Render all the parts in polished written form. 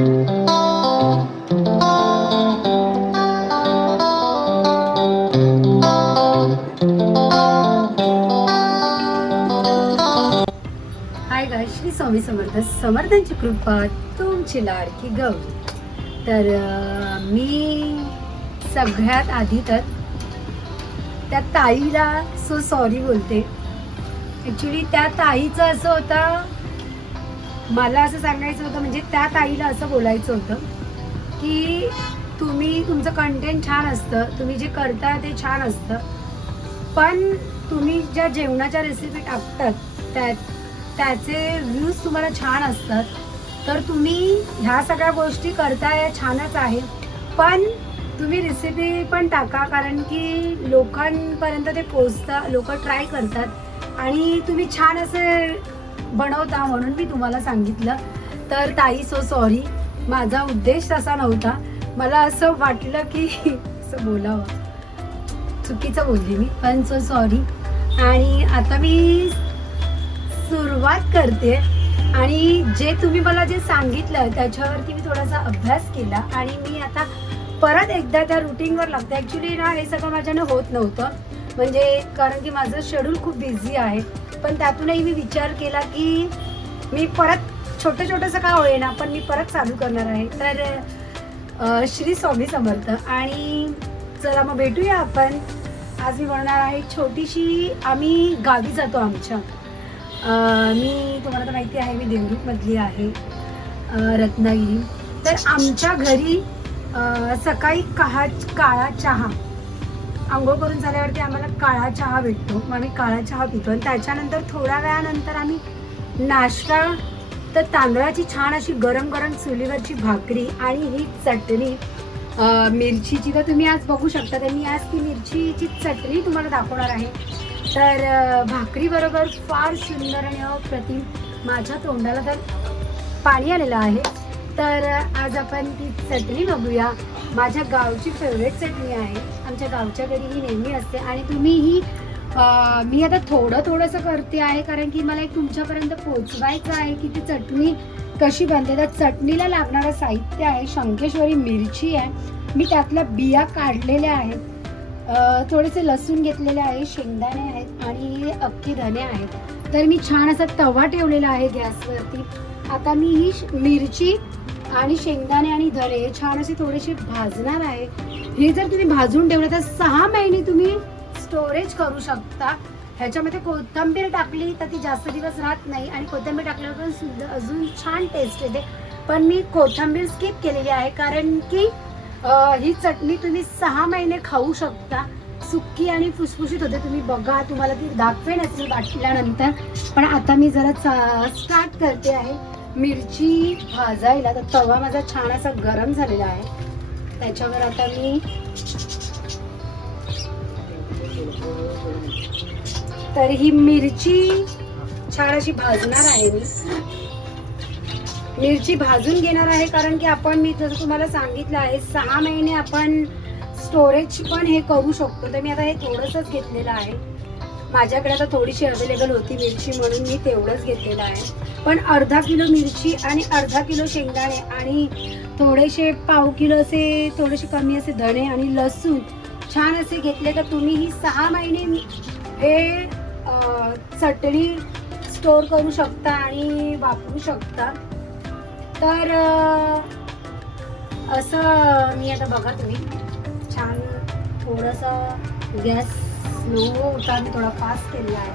हाय गाय, श्री स्वामी समर्थ. समर्थांची कृपा तुमची लाडकी गौरी. तर मी सगळ्यात आधी तर त्या ताईला सो सॉरी बोलते. ॲक्च्युली त्या ताईचं असं होतं, मला असं सांगायचं होतं, म्हणजे त्या ताईला असं बोलायचं होतं की तुमचं कंटेंट छान असतं, तुम्ही जे करता ते छान असतं, पण तुम्ही ज्या जेवणाच्या रेसिपी टाकतात त्याचे व्ह्यूज तुम्हाला छान असतात. तर तुम्ही ह्या सगळ्या गोष्टी करताय छानच आहे, पण तुम्ही रेसिपी पण टाका, कारण की लोकांपर्यंत ते पोचता, लोक ट्राय करतात आणि तुम्ही छान असे बनवता, म्हणून मी तुम्हाला सांगितलं. तर ताई सो सॉरी, माझा उद्देश तसा नव्हता. मला असं वाटलं की असं बोलावं, चुकीचं बोलली मी, पण सो सॉरी. आणि आता मी सुरुवात करते आणि जे तुम्ही मला जे सांगितलं त्याच्यावरती मी थोडासा अभ्यास केला आणि मी आता परत एकदा त्या रुटीनवर लागते. ॲक्च्युली ना हे सगळं माझ्यानं होत नव्हतं, म्हणजे कारण की माझं शेड्यूल खूप बिझी आहे, पण त्यातूनही मी विचार केला की मी परत छोटंसं का होईना, पण मी परत चालू करणार आहे. तर श्री स्वामी समर्थ. आणि चला मग भेटूया आपण. आज मी बनवणार आहे छोटीशी, आम्ही गावी जातो आमच्या. मी तुम्हाला तर माहिती आहे, मी देवरूखमधली आहे, रत्नागिरी. तर आमच्या घरी सकाळी काळा चहा, आंघोळ करून झाल्यावरती आम्हाला काळा चहा भेटतो, मग आम्ही काळा चहा पितो. आणि त्याच्यानंतर थोड्या वेळानंतर आम्ही नाश्ता, तर तांदळाची छान अशी गरम गरम चुलीवरची भाकरी आणि ही चटणी मिरचीची. तर तुम्ही आज बघू शकता, तर मी आज ती मिरचीची चटणी तुम्हाला दाखवणार आहे. तर भाकरी बरोबर फार सुंदर आणि अप्रतिम, माझ्या तोंडाला तर पाणी आलेलं आहे. तर आज आपण ती चटणी बघूया. माझ्या गावची फेवरेट चटणी आहे, आमच्या गावच्या घरी ही नेहमी असते. आणि तुम्ही ही मी आता थोडंसं करते आहे, कारण की मला एक तुमच्यापर्यंत पोचवायचं आहे की ती चटणी कशी बनते. तर चटणीला लागणारं साहित्य आहे, शंकेश्वरी मिरची आहे, मी त्यातल्या बिया काढलेल्या आहेत, थोडेसे लसूण घेतलेले आहे, शेंगदाणे आहेत आणि अख्खे धने आहेत. तर मी छान असा तवा ठेवलेला आहे गॅसवरती. आता मी ही मिरची आणि शेंगदाणे आणि धने हे छान असे थोडेसे भाजणार आहे. हे जर तुम्ही भाजून ठेवलं तर 6 महिने तुम्ही स्टोरेज करू शकता. ह्याच्यामध्ये कोथिंबीर टाकली तर ती जास्त दिवस राहत नाही, आणि कोथिंबीर टाकल्यावर सुद्धा अजून छान टेस्ट येते. पण मी कोथिंबीर स्किप केलेली आहे, कारण की ही चटणी तुम्ही 6 महिने खाऊ शकता. सुक्की आणि फुसफुशीत होते. तुम्ही बघा, तुम्हाला ती दाखवेनच मी वाटल्यानंतर. पण आता मी जरा स्टार्ट करते आहे मिरची भाजायला. तर तवा माझा छान असा गरम झालेला आहे, त्याच्यावर आता मी तर ही मिरची छान अशी भाजणार आहे. मिरची भाजून घेणार आहे, कारण की मी जसं तुम्हाला सांगितलं आहे 6 महिने आपण स्टोरेज पण हे करू शकतो. तर मी आता हे थोडंसंच घेतलेलं आहे, माझ्याकडे आता थोडीशी अवेलेबल होती मिरची म्हणून मी तेवढंच घेतलेलं आहे. पण अर्धा किलो मिरची आणि अर्धा किलो शेंगदाणे आणि थोडेसे पाव किलो असे थोडेसे कमी असे धणे आणि लसूण छान असे घेतले. तर तुम्ही ही 6 महिने हे चटणी स्टोर करू शकता आणि वापरू शकता. तर असं मी आता बघा, तुम्ही छान थोडासा गॅस स्लो होता, मी थोडा फास्ट केलेला आहे.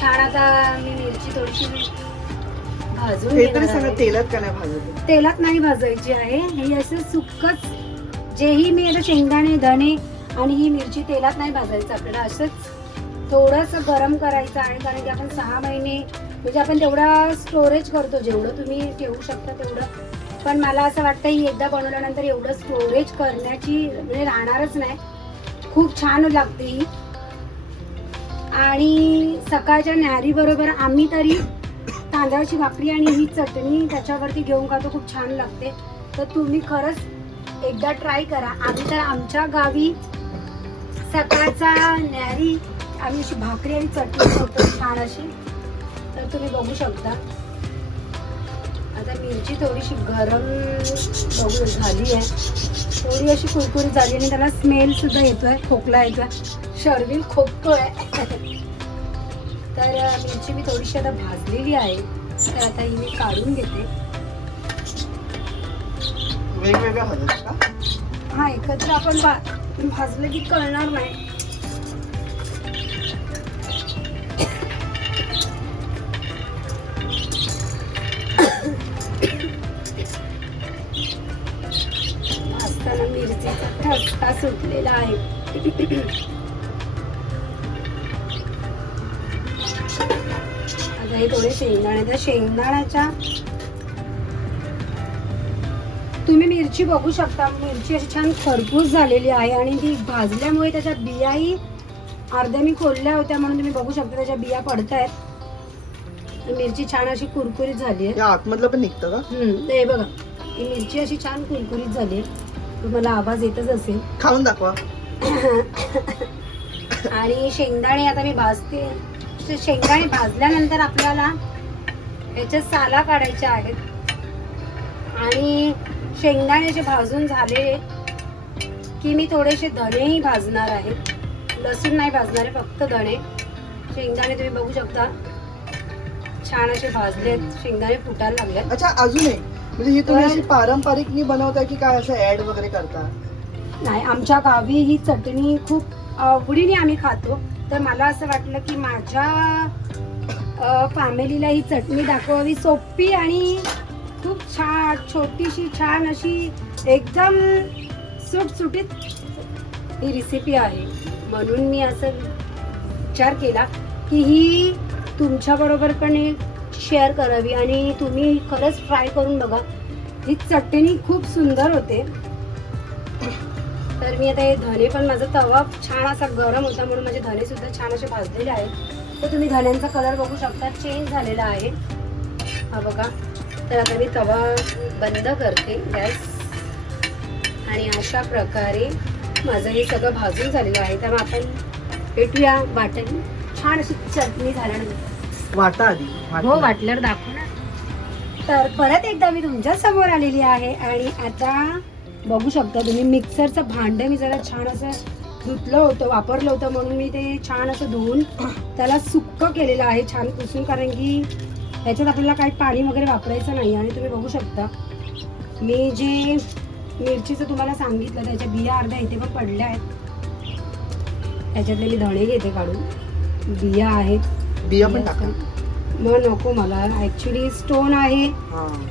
छान आता मी मिरची थोडीशी भाजून तेलात का नाही भाजायची? तेलात नाही भाजायची आहे, हे असं सुक्कच. जेही मी आता शेंगदाणे धणे आणि ही मिरची तेलात नाही भाजायचं, आपल्याला असंच थोडंसं गरम करायचं. आणि कारण की आपण 6 महिने म्हणजे आपण तेवढा स्टोरेज करतो, जेवढं तुम्ही ठेवू शकता तेवढं. पण मला असं वाटतं ही एकदा बनवल्यानंतर एवढं स्टोरेज करण्याची म्हणजे राहणारच नाही, खूप छान लागते ही. आणि सकाळच्या न्याहारी बरोबर आम्ही तरी तांदळाची भाकरी आणि ही चटणी त्याच्यावरती घेऊन खातो, खूप छान लागते. तर तुम्ही खरंच एकदा ट्राय करा. आम्ही तर आमच्या गावी सकाळचा न्याहारी आम्ही अशी भाकरी आणि चटणी करतो छान अशी. तर तुम्ही बघू शकता आता मिरची थोडीशी गरम बघू झाली आहे, थोडी अशी कुरकुरीत झाली आणि त्याला स्मेल सुद्धा येतोय, खोकला येतोय, शर्विल खोकतोय. तर मिरची मी थोडीशी आता भाजलेली आहे, तर आता ही मी काढून घेते. वेगवेगळ्या भाजत का? हा, एकत्र आपण भाजलं की कळणार नाही. भाजताना मिरचीचा ठसका सुटलेला आहे. आता हे थोडे शेंगदाणे, त्या शेंगदाण्याच्या तुम्ही मिरची बघू शकता, मिरची अशी छान खरपूस झालेली आहे आणि ती भाजल्यामुळे त्याच्या बियाही अर्ध्या मी खोलल्या होत्या म्हणून तुम्ही बघू शकता त्याच्या बिया पडतायत. मिरची छान अशी कुरकुरीत झाली आहे. आतमधलं पण निघतं का? हे बघा, ही मिरची अशी छान कुरकुरीत झाली आहे. तुम्हाला आवाज येतच असेल. खाऊन दाखवा. आणि शेंगदाणे आता मी भाजते. शेंगदाणे भाजल्यानंतर आपल्याला याच्या साला काढायच्या आहेत आणि शेंगदाणे जे भाजून झाले की मी थोडेसे धणेही भाजणार आहे. लसूण नाही भाजणार आहे, फक्त धणे. शेंगदाणे तुम्ही बघू शकता छान असे भाजलेत, शेंगदाणे फुटायला लागलेत. अच्छा, अजून एक म्हणजे ही तुम्ही अशी पारंपरिक बनवताय की काय असं ऍड वगैरे करता? नाही, आमच्या गावी ही चटणी खूप आवडीने आम्ही खातो, तर मला असं वाटलं की माझ्या फॅमिलीला ही चटणी दाखवावी. सोपी आणि खूप छान, छोटीशी छान अशी एकदम सुटसुटीत ही रेसिपी आहे. म्हणून मी असं विचार केला की ही तुमच्याबरोबर पण शेअर करावी आणि तुम्ही खरंच ट्राय करून बघा. ही चटणी खूप सुंदर होते. तर मी आता हे धने पण, माझा तवा छान असा गरम होता म्हणून माझे धने सुद्धा छान असे भाजलेले आहेत. तर तुम्ही धण्यांचा कलर बघू शकता, चेंज झालेला आहे. हा बघा. तर आता मी तवा बंद करते गॅस आणि अशा प्रकारे माझं हे सगळं भाजून झालेलं आहे. त्यामुळे आपण भेटूया वाटण. छान अशी चटणी झाल्यानंतर वाटा आधी. हो, वाटल्यावर दाखवू ना. तर परत एकदा मी तुमच्या समोर आलेली आहे आणि आता बघू शकता तुम्ही मिक्सरचं भांडं मी जरा छान असं धुतलं होतं, वापरलं होतं म्हणून मी ते छान असं धुवून त्याला सुक्क केलेलं आहे छान पुसून, कारण की ह्याच्यात आपल्याला काही पाणी वगैरे वापरायचं नाही. आणि तुम्ही बघू शकता मी जे मिरचीचं तुम्हाला सांगितलं त्याच्या बिया अर्ध्या इथे पण पडल्या आहेत. त्याच्यातले मी धणे घेते काढून. बिया आहेत, बिया पण टाका. मग नको, मला ऍक्च्युली स्टोन आहे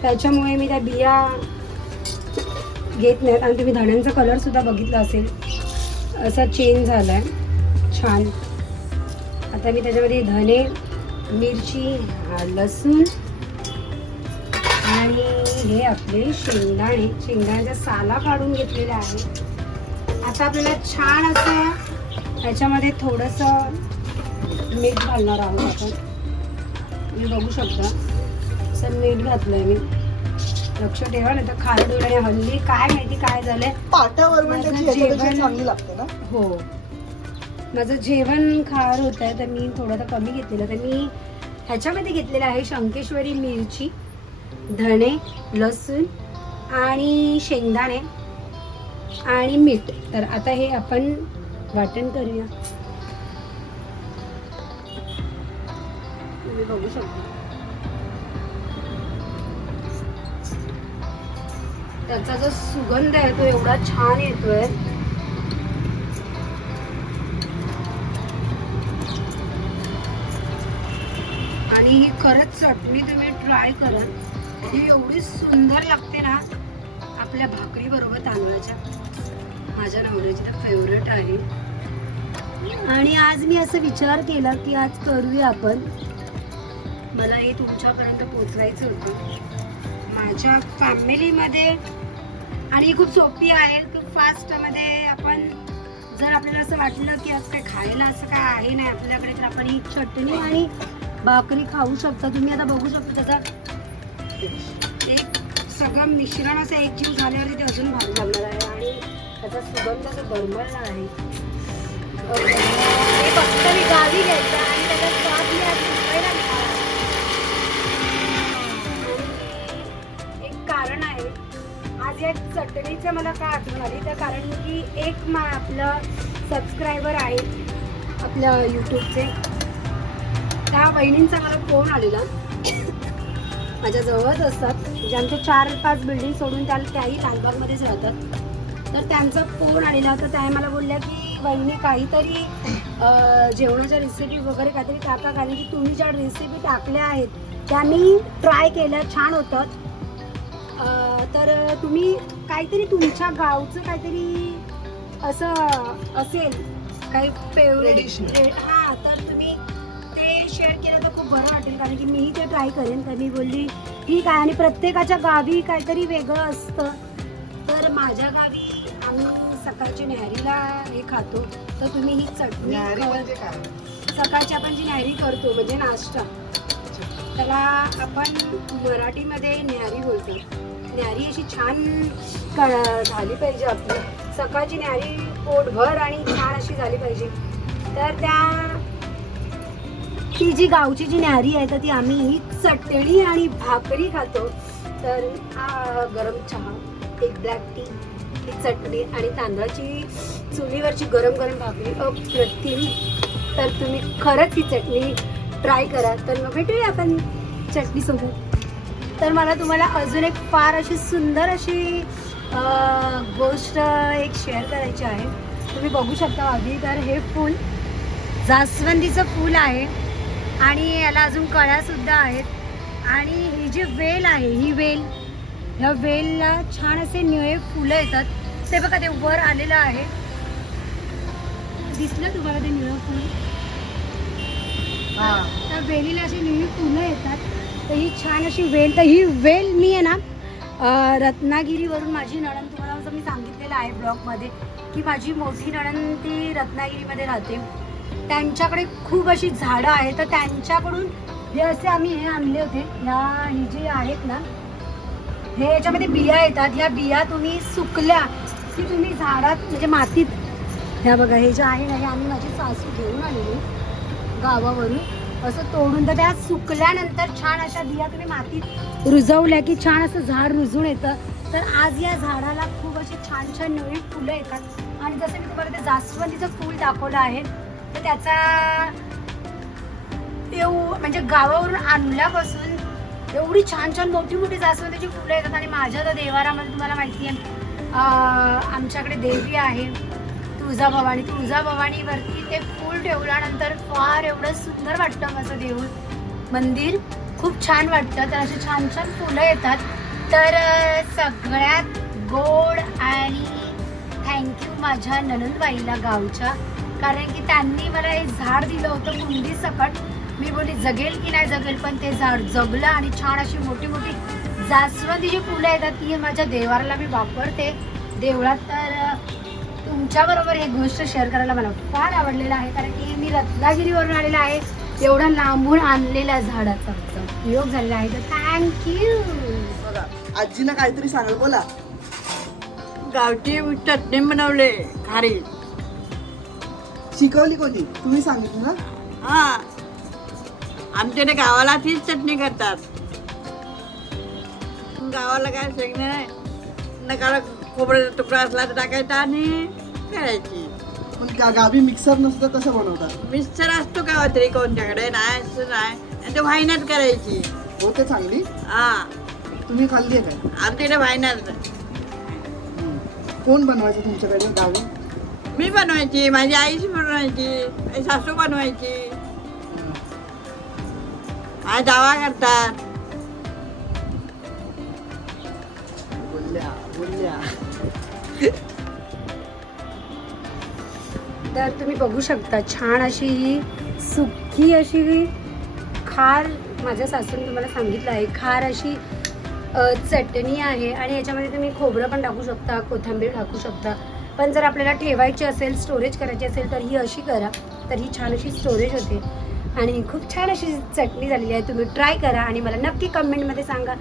त्याच्यामुळे मी त्या बिया घेत नाहीत. आणि तुम्ही धण्यांचा कलर सुद्धा बघितला असेल, असा चेंज झालाय छान. आता मी त्याच्यामध्ये धणे, मिरची, लसूण आणि हे आपले शेंगदाणे, शेंगदाण्याच्या साला काढून घेतलेले आहे. आता आपल्याला छान असं ह्याच्यामध्ये थोडंसं मीठ घालणार आहोत आपण. तुम्ही बघू शकता असं मीठ घातलंय मी. लक्ष ठेवा नाही तर खारट होईल. आणि हल्ली काय माहिती काय झालंय, पाटावर चांगली लागते ना. हो, माझं जेवण खार होत आहे तर मी थोडं तर कमी घेतलेलं. तर मी ह्याच्यामध्ये घेतलेलं आहे शंकेश्वरी मिरची, धणे, लसूण आणि शेंगदाणे आणि मीठ. तर आता हे आपण वाटण करूया. तुम्ही बघू शकता त्याचा जो सुगंध आहे तो एवढा छान येतोय. आणि ही खरंच चटणी तुम्ही ट्राय करा, ही एवढी सुंदर लागते ना आपल्या भाकरी बरोबर तांदळाच्या. माझ्या नवऱ्याची तर फेवरेट आहे. आणि आज मी असं विचार केला की आज करूया आपण. मला हे तुमच्यापर्यंत पोचवायचं होतं माझ्या फॅमिलीमध्ये. आणि ही खूप सोपी आहे, खूप फास्टमध्ये. आपण जर आपल्याला असं वाटलं की आज काय खायला असं काय आहे नाही आपल्याकडे, तर आपण ही चटणी आणि भाकरी खाऊ शकता. तुम्ही आता बघू शकता त्याचा एक सगळं मिश्रण असं एकजीव झाल्यावरती ते अजून भारी लागणार आहे. आणि त्याचा सुगंध असं बरमळला आहे. हे फक्त मी गावी घ्यायचं आणि त्याचा स्वाद मी आज मुंबईला घेणार. आहे. आज या चटणीचं मला काय आठवण आली तर कारण की एक आपलं सबस्क्रायबर आहे आपल्या यूट्यूबचे, त्या वहिनींचा मला फोन आलेला. माझ्या जवळच असतात, म्हणजे आमच्या 4-5 बिल्डिंग सोडून त्याही लालबागमध्येच राहतात. तर त्यांचा फोन आलेला, तर त्या मला बोलल्या की वहिनी काहीतरी जेवणाच्या रेसिपी वगैरे काहीतरी टाका, कारण की तुम्ही ज्या रेसिपी टाकल्या आहेत त्या मी ट्राय केल्या, छान होतात. तर तुम्ही काहीतरी तुमच्या गावचं काहीतरी असं असेल काही Traditional. हां, तर तुम्ही ते शेअर केलं तर खूप बरं वाटेल, कारण की मीही ते ट्राय करेन. तर मी बोलली ठीक आहे, आणि प्रत्येकाच्या गावी काहीतरी वेगळं असतं. तर माझ्या गावी आम्ही सकाळच्या न्याहारीला हे खातो, तर तुम्ही ही चटणी न्याहारी म्हणजे काय? सकाळची आपण जी न्याहारी करतो म्हणजे नाश्ता, त्याला आपण मराठीमध्ये न्याहारी बोलतो. न्याहारी अशी छान झाली पाहिजे आपली सकाळची न्याहारी, पोटभर आणि छान अशी झाली पाहिजे. तर ती जी गावची जी न्याहारी आहे तर ती आम्ही ही चटणी आणि भाकरी खातो. तर गरम चहा, एक ब्लॅक टी, ही चटणी आणि तांदळाची चुलीवरची गरम गरम भाकरी अप्रतिम. तर तुम्ही खरंच ही चटणी ट्राय करा. तर मग भेटूया आपण चटणीसोबत. तर मला तुम्हाला अजून एक फार अशी सुंदर अशी गोष्ट एक शेअर करायची आहे. तुम्ही बघू शकता आधी, तर हे फूल जास्वंदीचं फूल आहे आणि याला अजून कळ्यासुद्धा आहेत. आणि ही जी वेल आहे, ही वेल, ह्या वेलला छान असे निळे फुलं येतात. ते बघा, ते वर आलेलं आहे, दिसलं तुम्हाला ते निळं फूल? त्या वेलीला अशी निळी फुलं येतात. तर ही छान अशी वेल, तर ही वेल मी आहे ना रत्नागिरीवरून, माझी नणंद, तुम्हाला असं मी सांगितलेलं आहे ब्लॉगमध्ये की माझी मोठी नणंद ती रत्नागिरीमध्ये राहते, त्यांच्याकडे खूप अशी झाडं आहेत. तर त्यांच्याकडून हे असे आम्ही हे आणले होते. ही जी आहेत ना, हे याच्यामध्ये बिया येतात. ह्या बिया तुम्ही सुकल्या की तुम्ही झाडात म्हणजे मातीत, ह्या बघा हे जे आहे ना, हे आम्ही माझी सासू घेऊन आलेली गावावरून असं तोडून. तर त्या सुकल्यानंतर छान अशा बिया तुम्ही मातीत रुजवल्या की छान असं झाड रुजून येतं. तर आज या झाडाला खूप अशी छान छान नवी फुलं येतात. आणि जसं मी तुम्हाला ते जास्वंदीचं फूल दाखवलं आहे, तर त्याचा म्हणजे गावावरून आणल्यापासून एवढी छान छान मोठी मोठी जास्वंदीची फुलं येतात. आणि माझ्या तर देवारामध्ये तुम्हाला माहिती आहे आमच्याकडे देवी आहे तुळजाभवानी. तुळजाभवानीवरती ते फूल ठेवल्यानंतर फार एवढं सुंदर वाटतं माझं देऊळ मंदिर, खूप छान वाटतं. तर असे छान छान फुलं येतात. तर सगळ्यात गोड आणि थँक्यू माझ्या नणंदबाईला गावच्या, कारण की त्यांनी मला हे झाड दिलं होतं कुंडी सकट. मी बोलली जगेल की नाही जगेल, पण ते झाड जगलं आणि छान अशी मोठी मोठी जास्वंदीची फुलं येतात. ती माझ्या देवाराला मी वापरते देवळात. तर तुमच्याबरोबर ही गोष्ट शेअर करायला मला फार आवडलेलं आहे, कारण की मी रत्नागिरीवरून आलेला आहे, एवढा लांबून आणलेल्या झाडाचा उपयोग झालेला आहे. तर थँक्यू. बघा, आजीना काहीतरी सांगाल, बोला. गावची चटणी बनवले खारी. शिकवली कोणी? तुम्ही सांगितलं ना? हा, आमच्या गावाला तीच चटणी करतात. गावाला काय शेंगणे नकाला खोबऱ्याचा तुकडा असला तर टाकायचा आणि करायची. पण गावी मिक्सर नसतं कसं बनवतात? मिक्सर असतो का तरी कोणत्याकडे, नाही असं नाही, आणि ते व्हायनात करायची. होते चांगली? हा, तुम्ही खाल्ली आहे काय? आमच्याकडे व्हायनात. कोण बनवायचं तुमच्याकडे गावी? मी बनवायची, माझी आईच बनवायची, माझी सासू बनवायची, आज दावा करतात. बोलल्या. तर तुम्ही बघू शकता छान अशी ही सुकी अशी खार, माझ्या सासूने तुम्हाला सांगितलं आहे, खार अशी चटणी आहे. आणि याच्यामध्ये तुम्ही खोबरं पण टाकू शकता, कोथिंबीर टाकू शकता. पण जर आपल्याला ठेवायची असेल, स्टोरेज करायची असेल तर ही अशी करा, तर ही छान अशी स्टोरेज होते. आणि खूप छान अशी चटणी झालेली आहे. तुम्ही ट्राय करा आणि मला नक्की कमेंटमध्ये सांगा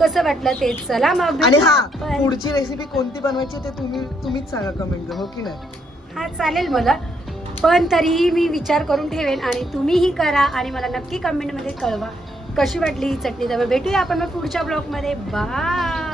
कसं वाटलं ते. चला मग. आणि हा, पुढची रेसिपी कोणती बनवायची ते तुम्हीच सांगा कमेंट करून, हो की नाही? हा चालेल मला, पण तरीही मी विचार करून ठेवेन आणि तुम्हीही करा आणि मला नक्की कमेंटमध्ये कळवा कशी वाटली ही चटणी. तर भेटूया आपण मग पुढच्या ब्लॉगमध्ये. बाय.